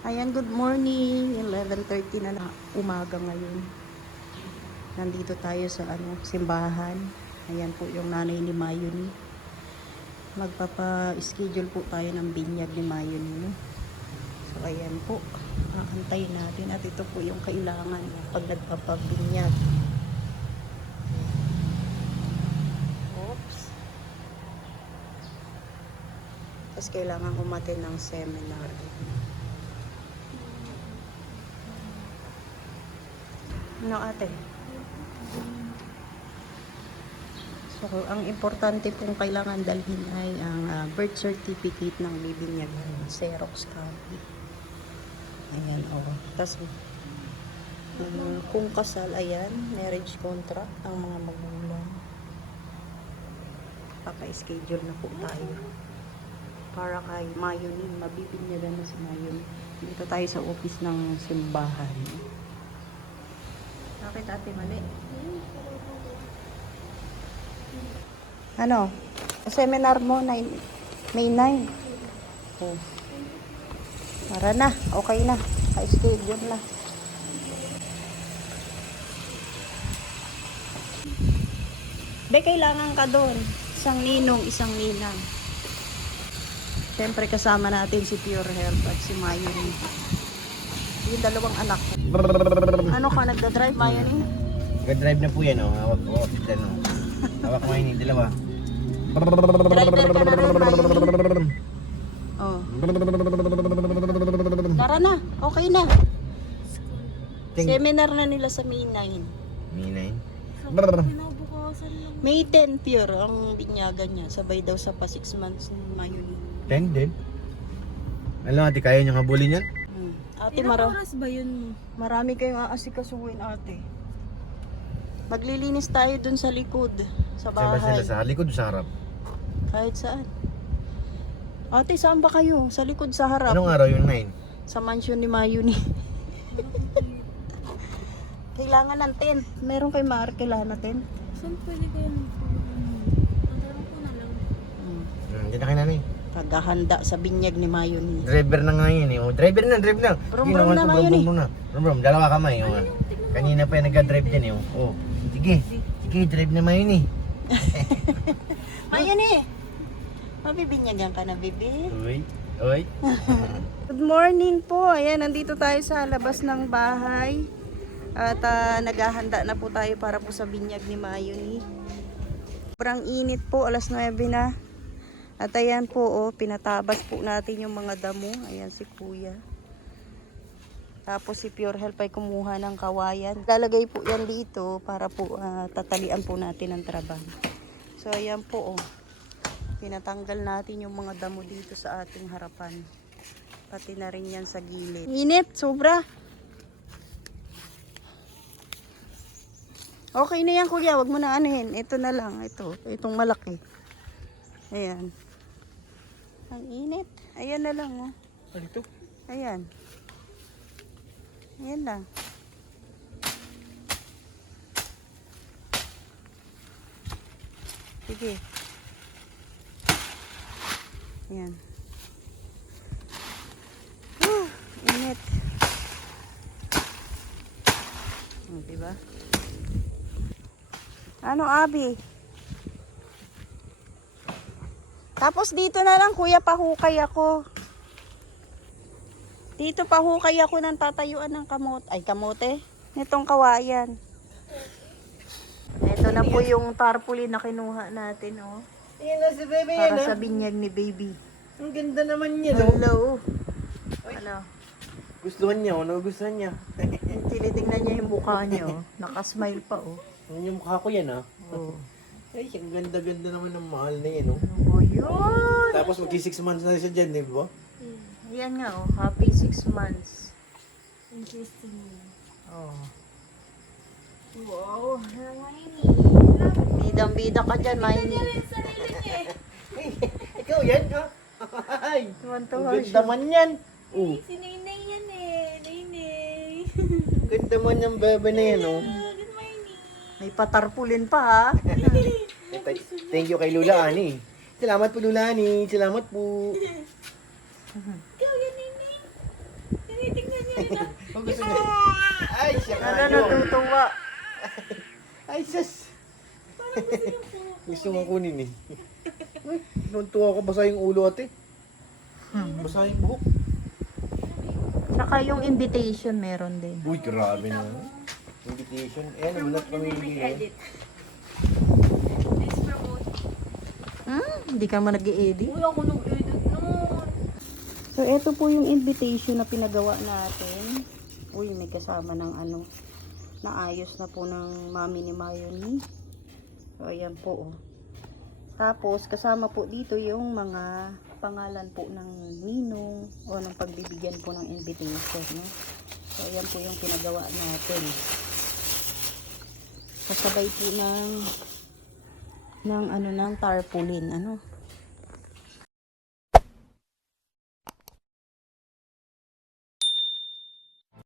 Ayan, good morning. 11:30 na umaga ngayon. Nandito tayo sa simbahan. Ayan po yung nanay ni Mayuni. Magpapa-schedule po tayo ng binyag ni Mayuni. No? So ayan po. Aantayin natin at ito po yung kailangan pag nagpapabinyag. Oops. Tapos kailangan umatin ng seminar. Ano ate? So, ang importante pong kailangan dalhin ay ang birth certificate ng bibinyag, Xerox copy. Ayan, o. Tapos, kung kasal, ayan, marriage contract ang mga magulang. Papa-schedule na po tayo. Para kay Mayuni, mabibinyagan na si Mayuni. Dito tayo sa office ng simbahan. Bakit ate mali? Ano? Seminar mo na May 9. Oh. Tara na. Okay na. Ka-schedule na. Be, kailangan ka doon. Isang ninong, isang ninang. Siyempre kasama natin si Pure Health at si Mayuni. Yung dalawang anak ko. Ano ka, nagda-drive, Mayuni? Nag-drive na po yan, oh. Hawak ko. Yan, oh. Hawak mo yun, dalawa. Driver ka na rin, Mayuni. Oh. Tara na, okay na. Seminar na nila sa May 9. May 9. May 10 Pure ang binyagan niya. Sabay daw sa pa 6 months ni Mayuni. 10 din. Alam ate, kaya nyo habulin yan? Ate, oras ba yun? marami kayong aasikasuhin, ate. Maglilinis tayo dun sa likod, sa Saan ba bahay. sila? Sa likod o sa harap? Kahit saan. Ate, saan ba kayo? Sa likod, sa harap. Anong araw yung 9? Sa mansion ni Mayuni. Kailangan ng tent. Meron kay Mar, kailangan na tent. Saan pwede kayo magtanong ko na lang. Hindi na kayo nanay. Paghahanda sa binyag ni Mayuni. Driver na nga yun, eh. Oh, driver na, drive na. Brum-brum na nga yun, eh. Brum, dalawa kamay. Oh. Kanina pa yung nagka-drive dyan, eh. Oh. Sige, drive na yun, eh. Mayuni! Mabibinyagan ka na, baby. Uy. Good morning po. Ayan, nandito tayo sa labas ng bahay. At naghahanda na po tayo para po sa binyag ni Mayuni. Sobrang init po, alas 9 na. At ayan po, oh, pinatabas po natin yung mga damo. Ayan si Kuya. Tapos si Pure Health ay kumuha ng kawayan. Lalagay po yan dito para po tatalian po natin ang trabaho. So ayan po, oh. Pinatanggal natin yung mga damo dito sa ating harapan. Pati na rin yan sa gilid. Init, sobra. Okay na yan, Kuya. Wag mo na anuhin. Ito na lang. Itong malaki. Ayan. Ang init. Ayan na lang, oh. Ano ito? Ayan. Ayan lang. Sige. Ayan. Init. Diba? Ano, Abi? Tapos dito na lang, Kuya, pahukay ako. Dito pahukay ako ng tatayuan ng kamote. Nitong kawayan. Ito na po yung tarpaulin na kinuha natin, oh. Yan na si baby, Para sa binyag ni baby. Ang ganda naman niya, no? Hello. Ano? Gustuhan niya, nagugustuhan niya. Tinitingnan niya yung mukha niya, oh. Nakasmile pa, oh. Yan yung mukha ko yan, ah. Oh. Ay, ang ganda-ganda naman ng mahal na yan, oh. Oh, yun. Tapos mag-6 months na siya dyan, di ba? Yan nga, oh. Happy 6 months. Interesting. Oh. Wow, Hermione. Bidang-bida ka dyan, Mayni. Sarili niya eh. Ikaw yan, ha? Ay, ang Tuwan-tuwa ganda siya. man yan. Oh, Si Nainay yan eh. Nainay. ang ganda man yung bebe na yan, oh. Good morning. May patarpulin pa, ha? Thank you kay Lula Ani. Salamat po, Lula Ani. Salamat po. Ikaw yan, Nainay. gusto niya. Ay, siya Ano kayo. natutuwa? Ay, sus. Gusto nga kunin eh. Ay, nuntuwa ko basa yung ulo ate. Basa yung buhok. Tsaka yung invitation meron din. Uy, grabe na. Invitation. Eh, nagulat kami bigay. Next promote. Hindi ka man nag-i-edit. Uy, ako nag-edit nun. So, ito po yung invitation na pinagawa natin. Uy, may kasama ng ano, naayos na po ng mami ni Mayoni. So, ayan po. Oh. Tapos, kasama po dito yung mga pangalan po ng ninong o ng pagbibigyan po ng invitation. No? So, ayan po yung pinagawa natin. Kasabay po ng ano ng tarpaulin, ano.